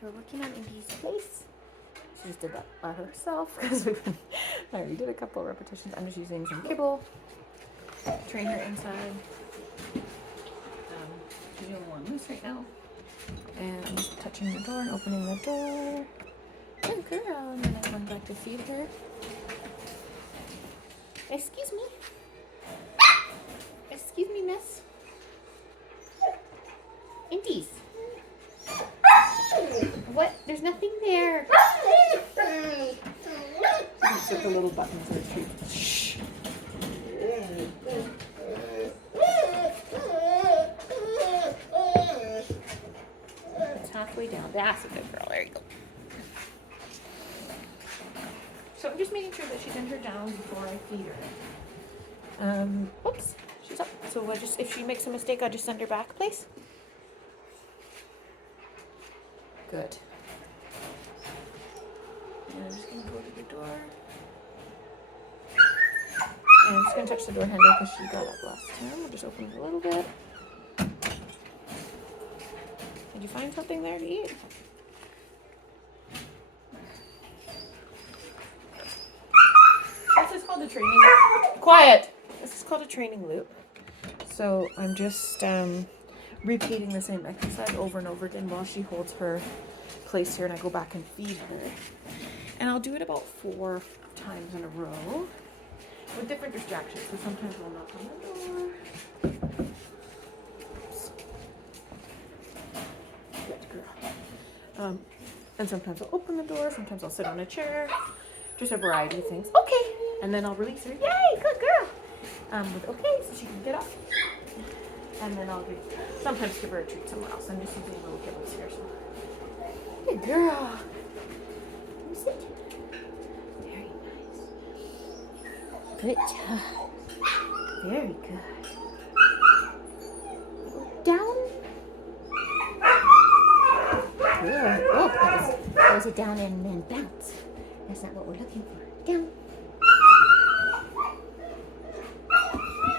So we're working on Indy's place. She just did that by herself because I already did a couple of repetitions. I'm just using some cable to train her inside. She's doing more loose right now. And touching the door and opening the door. Good girl. And then I run back to feed her. Excuse me. Excuse me, miss. Indy's. What? There's nothing there. These are the little buttons that are cute. Shh. It's halfway down. That's a good girl. There you go. So I'm just making sure that she sends her down before I feed her. Oops. She's up. So if she makes a mistake, I'll just send her back, please. Good. And I'm just going to go to the door. And I'm just going to touch the door handle because she got up last time. We'll just open it a little bit. Did you find something there to eat? This is called a training... Quiet! This is called a training loop. So I'm just repeating the same exercise over and over again while she holds her place here and I go back and feed her. And I'll do it about 4 times in a row with different distractions. So sometimes I'll knock on the door. Oops. Good girl. And sometimes I'll open the door, sometimes I'll sit on a chair. Just a variety of things. Okay. And then I'll release her. Yay, good girl. With okay, so she can get up. And then I'll sometimes give her a treat somewhere else. I'm just using little kibbles here. So. Good girl. Let me sit. Very nice. Good job. Very good. Down. Good. Oh, that was a down and then bounce. That's not what we're looking for. Down.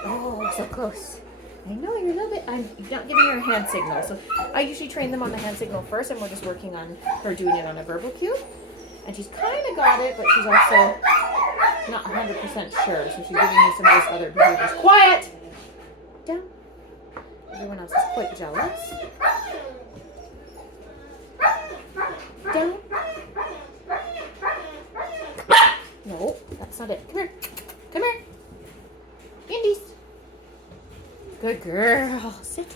Oh, so close. I know you're a little bit, I'm not giving her a hand signal. So I usually train them on the hand signal first and we're just working on her doing it on a verbal cue. And she's kind of got it, but she's also not 100% sure. So she's giving me some of those other behaviors. Quiet! Down. Everyone else is quite jealous. Down. No, that's not it. Come here. Come here. Indy's. Good girl. Sit.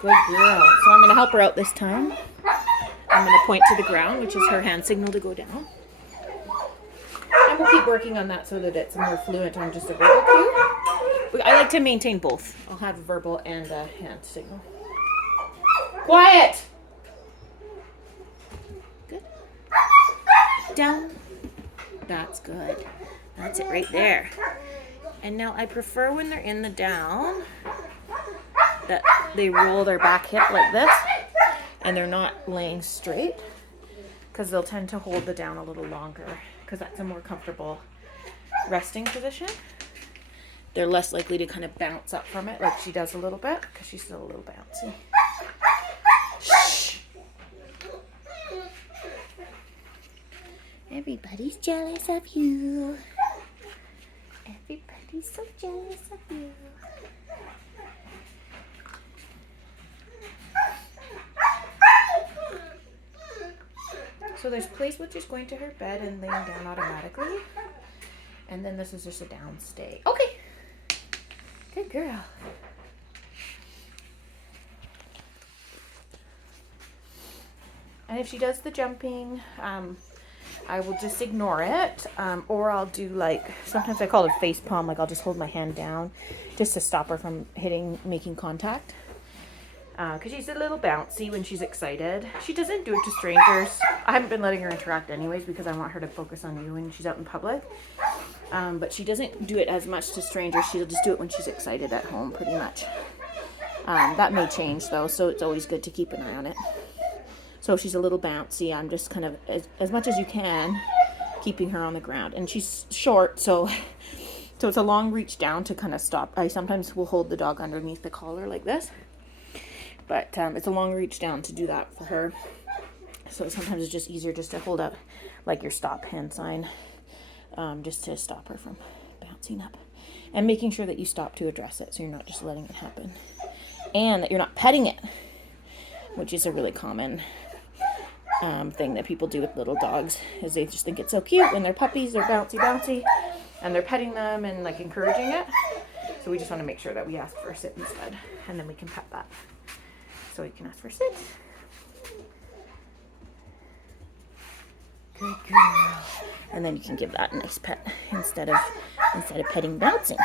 Good girl. So I'm going to help her out this time. I'm going to point to the ground, which is her hand signal to go down. And we'll keep working on that so that it's more fluent on just a verbal cue. I like to maintain both. I'll have a verbal and a hand signal. Quiet! Good. Down. That's good. That's it right there. And now I prefer when they're in the down that they roll their back hip like this and they're not laying straight because they'll tend to hold the down a little longer because that's a more comfortable resting position. They're less likely to kind of bounce up from it like she does a little bit because she's still a little bouncy. Shh. Everybody's jealous of you. Everybody's so jealous of you. So there's place which is going to her bed and laying down automatically. And then this is just a down stay. Okay. Good girl. And if she does the jumping, I will just ignore it, or I'll do sometimes I call it face palm, like I'll just hold my hand down just to stop her from making contact. Because she's a little bouncy when she's excited. She doesn't do it to strangers. I haven't been letting her interact anyways because I want her to focus on you when she's out in public. But she doesn't do it as much to strangers. She'll just do it when she's excited at home pretty much. That may change though, so it's always good to keep an eye on it. So if she's a little bouncy, I'm just kind of, as much as you can, keeping her on the ground. And she's short, so it's a long reach down to kind of stop. I sometimes will hold the dog underneath the collar like this. But it's a long reach down to do that for her. So sometimes it's just easier just to hold up like your stop hand sign, just to stop her from bouncing up. And making sure that you stop to address it, so you're not just letting it happen. And that you're not petting it, which is a really common thing that people do with little dogs, is they just think it's so cute when they're puppies, they're bouncy, and they're petting them and like encouraging it. So we just want to make sure that we ask for a sit instead, and then we can pet that. So you can ask for a sit. Good girl. And then you can give that a nice pet instead of petting bouncing.